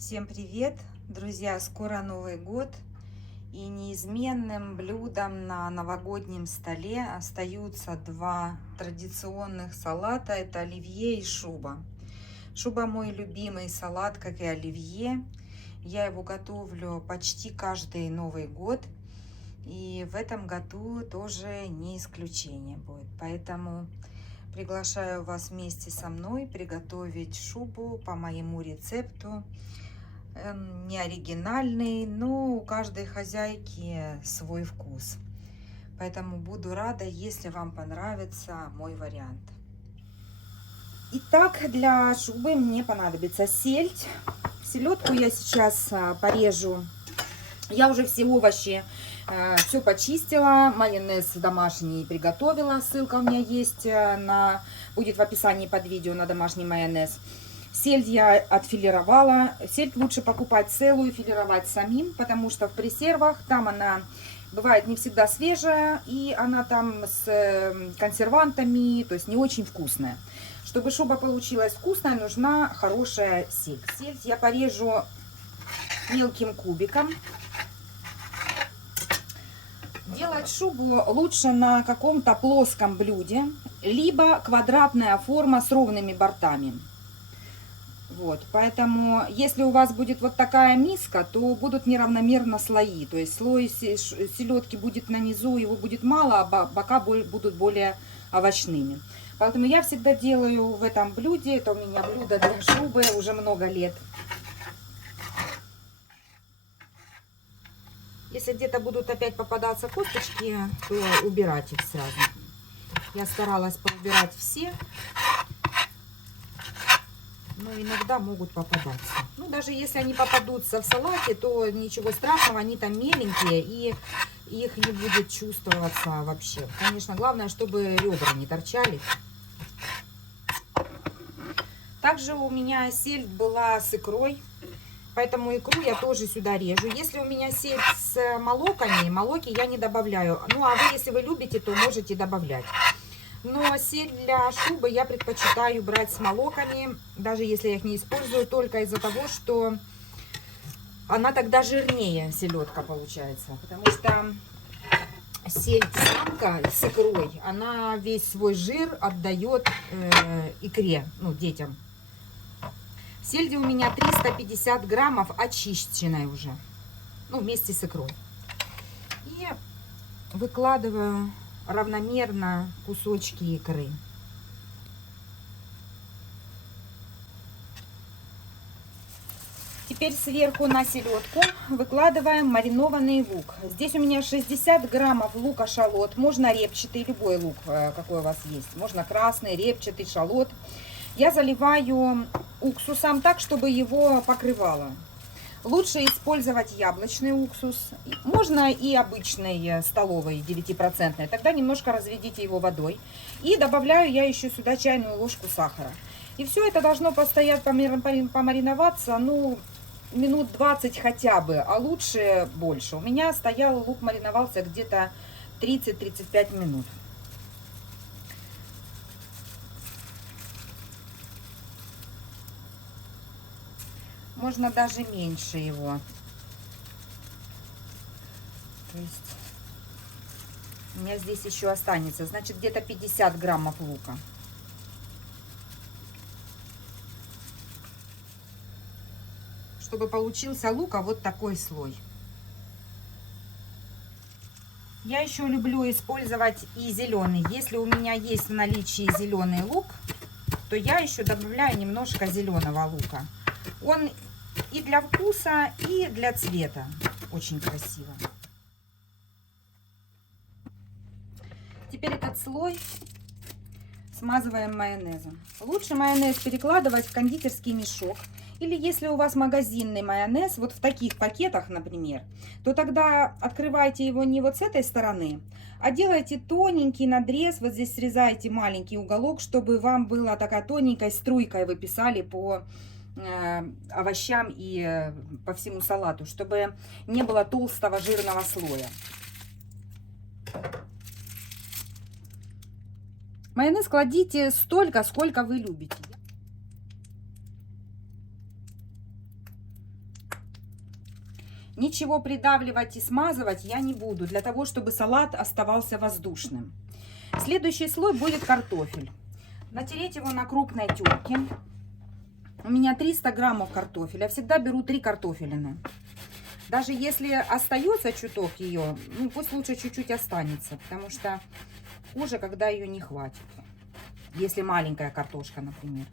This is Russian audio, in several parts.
Всем привет, друзья! Скоро Новый год, и неизменным блюдом на новогоднем столе остаются два традиционных салата. Это оливье и шуба. Шуба мой любимый салат, как и оливье. Я его готовлю почти каждый Новый год, и в этом году тоже не исключение будет. Поэтому приглашаю вас вместе со мной приготовить шубу по моему рецепту. Не оригинальный, но у каждой хозяйки свой вкус. Поэтому буду рада, если вам понравится мой вариант. Итак, для шубы мне понадобится сельдь. Селедку я сейчас порежу. Я уже все овощи все почистила, майонез домашний приготовила. Ссылка у меня есть, будет в описании под видео на домашний майонез. Сельдь я отфилировала. Сельдь лучше покупать целую, филировать самим, потому что в пресервах там она бывает не всегда свежая, и она там с консервантами, то есть не очень вкусная. Чтобы шуба получилась вкусной, нужна хорошая сельдь. Сельдь я порежу мелким кубиком. Делать шубу лучше на каком-то плоском блюде, либо квадратная форма с ровными бортами. Вот, поэтому, если у вас будет вот такая миска, то будут неравномерно слои. То есть слой селедки будет на низу, его будет мало, а бока будут более овощными. Поэтому я всегда делаю в этом блюде, это у меня блюдо для шубы уже много лет. Если где-то будут опять попадаться косточки, то убирать их сразу. Я старалась поубирать все. Но иногда могут попадаться. Ну, даже если они попадутся в салате, то ничего страшного, они там меленькие, и их не будет чувствоваться вообще. Конечно, главное, чтобы ребра не торчали. Также у меня сельдь была с икрой, поэтому икру я тоже сюда режу. Если у меня сельдь с молоками, молоки я не добавляю. Ну, а вы, если вы любите, то можете добавлять. Но сельдь для шубы я предпочитаю брать с молоками, даже если я их не использую, только из-за того, что она тогда жирнее, селедка получается. Потому что сельдь самка с икрой, она весь свой жир отдает икре, ну, детям. Сельди у меня 350 граммов очищенной уже, ну, вместе с икрой. И выкладываю равномерно кусочки икры. Теперь сверху на селедку выкладываем маринованный лук. Здесь у меня 60 граммов лука шалот. Можно репчатый, любой лук, какой у вас есть. Можно красный, репчатый, шалот. Я заливаю уксусом так, чтобы его покрывало. Лучше использовать яблочный уксус. Можно и обычный столовый 9%. Тогда немножко разведите его водой. И добавляю я еще сюда чайную ложку сахара. И все это должно постоять, помариноваться, ну, минут 20 хотя бы, а лучше больше. У меня стоял лук, мариновался где-то 30-35 минут. Можно даже меньше его. То есть у меня здесь еще останется, значит, где-то 50 граммов лука. Чтобы получился лука вот такой слой. Я еще люблю использовать и зеленый. Если у меня есть в наличии зеленый лук, то я еще добавляю немножко зеленого лука. Он и для вкуса, и для цвета очень красиво. Теперь этот слой смазываем майонезом. Лучше майонез перекладывать в кондитерский мешок. Или если у вас магазинный майонез, вот в таких пакетах, например, то тогда открывайте его не вот с этой стороны, а делайте тоненький надрез. Вот здесь срезаете маленький уголок, чтобы вам было такая тоненькой струйкой вы писали по овощам и по всему салату, чтобы не было толстого жирного слоя. Майонез кладите столько, сколько вы любите. Ничего придавливать и смазывать я не буду, для того, чтобы салат оставался воздушным. Следующий слой будет картофель. Натереть его на крупной терке. У меня 300 граммов картофеля. Я всегда беру 3 картофелины. Даже если остается чуток ее, ну пусть лучше чуть-чуть останется, потому что хуже, когда ее не хватит. Если маленькая картошка, например.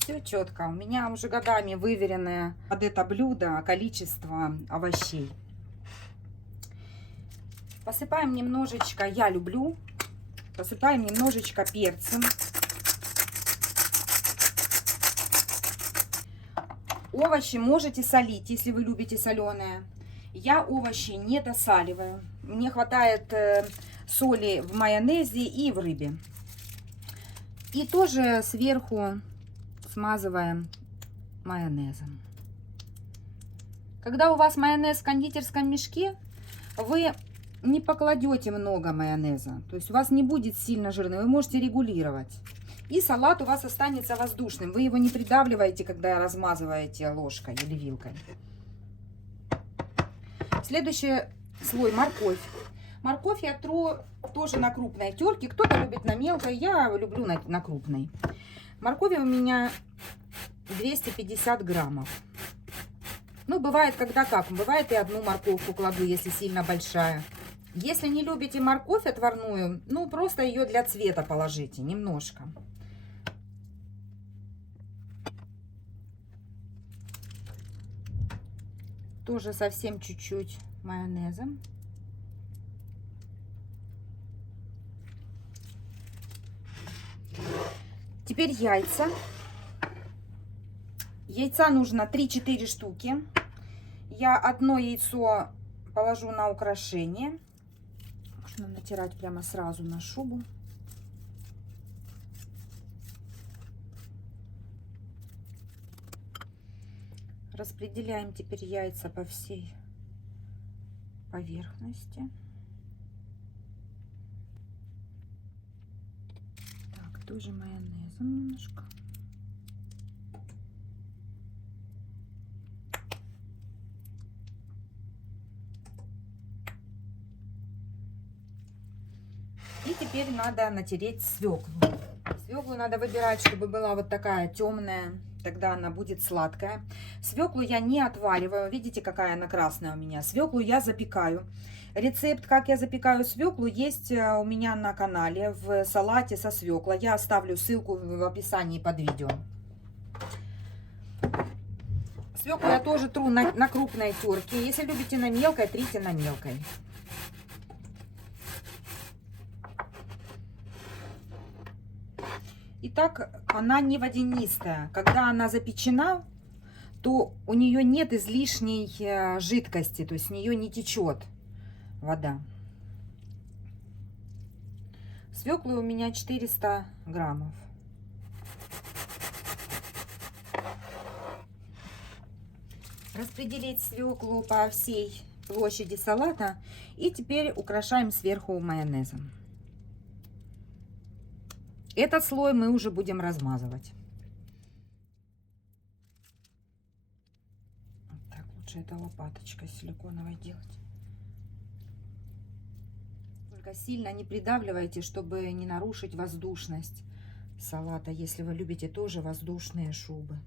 Все четко. У меня уже годами выверенное под это блюдо количество овощей. Посыпаем немножечко, я люблю, посыпаем немножечко перцем. Овощи можете солить, если вы любите соленые. Я овощи не досаливаю. Мне хватает соли в майонезе и в рыбе. И тоже сверху смазываем майонезом. Когда у вас майонез в кондитерском мешке, вы не покладете много майонеза. То есть у вас не будет сильно жирный, вы можете регулировать. И салат у вас останется воздушным. Вы его не придавливаете, когда размазываете ложкой или вилкой. Следующий слой морковь. Морковь я тру тоже на крупной терке. Кто-то любит на мелкой, я люблю на крупной. Моркови у меня 250 граммов. Ну, бывает, когда как. Бывает, и одну морковку кладу, если сильно большая. Если не любите морковь отварную, ну, просто ее для цвета положите немножко. Тоже совсем чуть-чуть майонезом. Теперь яйца. Яйца нужно 3-4 штуки. Я одно яйцо положу на украшение. Можно натирать прямо сразу на шубу. Распределяем теперь яйца по всей поверхности. Так, тоже майонезом немножко. И теперь надо натереть свеклу. Свеклу надо выбирать, чтобы была вот такая темная, тогда она будет сладкая. Свеклу я не отвариваю, видите, какая она красная у меня. Свеклу я запекаю. Рецепт, как я запекаю свеклу, есть у меня на канале в салате со свеклой. Я оставлю ссылку в описании под видео. Свеклу я тоже тру на крупной терке. Если любите на мелкой, трите на мелкой. Итак, она не водянистая. Когда она запечена, то у нее нет излишней жидкости, то есть с нее не течет вода. Свеклы у меня 400 граммов. Распределить свеклу по всей площади салата. И теперь украшаем сверху майонезом. Этот слой мы уже будем размазывать. Так, лучше это лопаточкой силиконовой делать. Только сильно не придавливайте, чтобы не нарушить воздушность салата, если вы любите тоже воздушные шубы.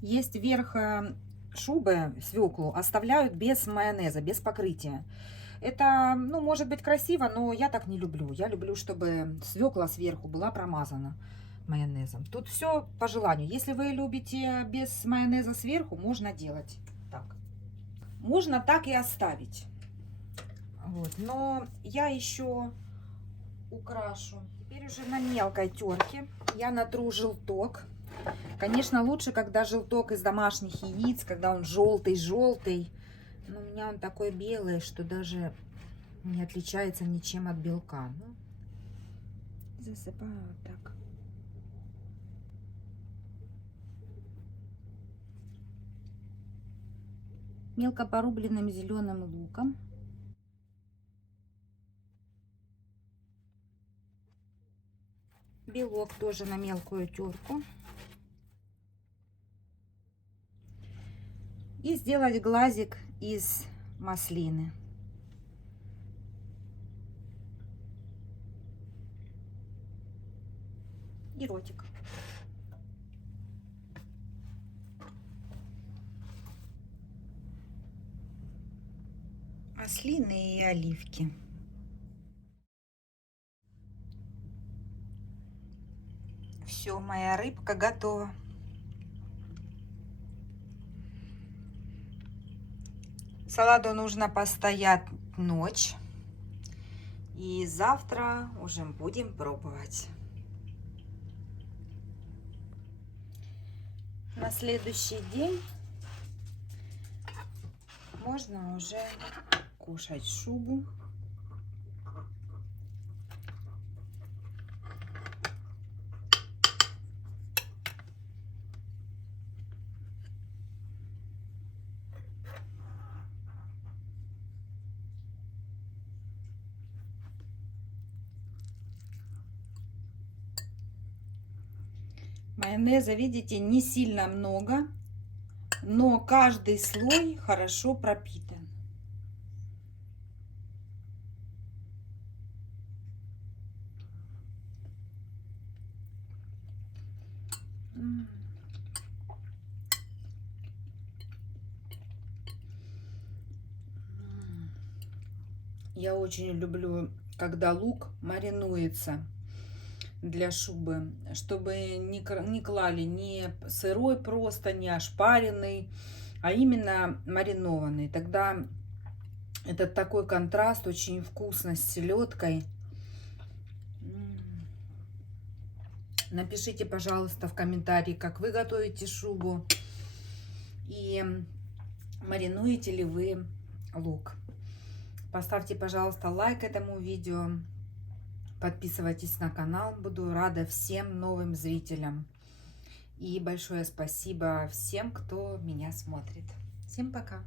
Есть верх шубы, свеклу, оставляют без майонеза, без покрытия. Это, ну, может быть красиво, но я так не люблю. Я люблю, чтобы свекла сверху была промазана майонезом. Тут все по желанию. Если вы любите без майонеза сверху, можно делать так. Можно так и оставить. Вот. Но я еще украшу. Теперь уже на мелкой терке я натру желток. Конечно, лучше, когда желток из домашних яиц, когда он желтый-желтый. Но у меня он такой белый, что даже не отличается ничем от белка. Ну, засыпаю вот так. мелко порубленным зеленым луком. Белок тоже на мелкую терку. И сделать глазик из маслины. И ротик. Маслины и оливки. Все, моя рыбка готова. Салату нужно постоять ночь. И завтра уже будем пробовать. На следующий день можно уже кушать шубу. Майонеза, видите, не сильно много, но каждый слой хорошо пропитан. Я очень люблю, когда лук маринуется для шубы, чтобы не клали не сырой просто, не ошпаренный, а именно маринованный. Тогда это такой контраст, очень вкусно с селедкой. Напишите, пожалуйста, в комментарии, как вы готовите шубу и маринуете ли вы лук. Поставьте, пожалуйста, лайк этому видео. Подписывайтесь на канал. Буду рада всем новым зрителям. И большое спасибо всем, кто меня смотрит. Всем пока!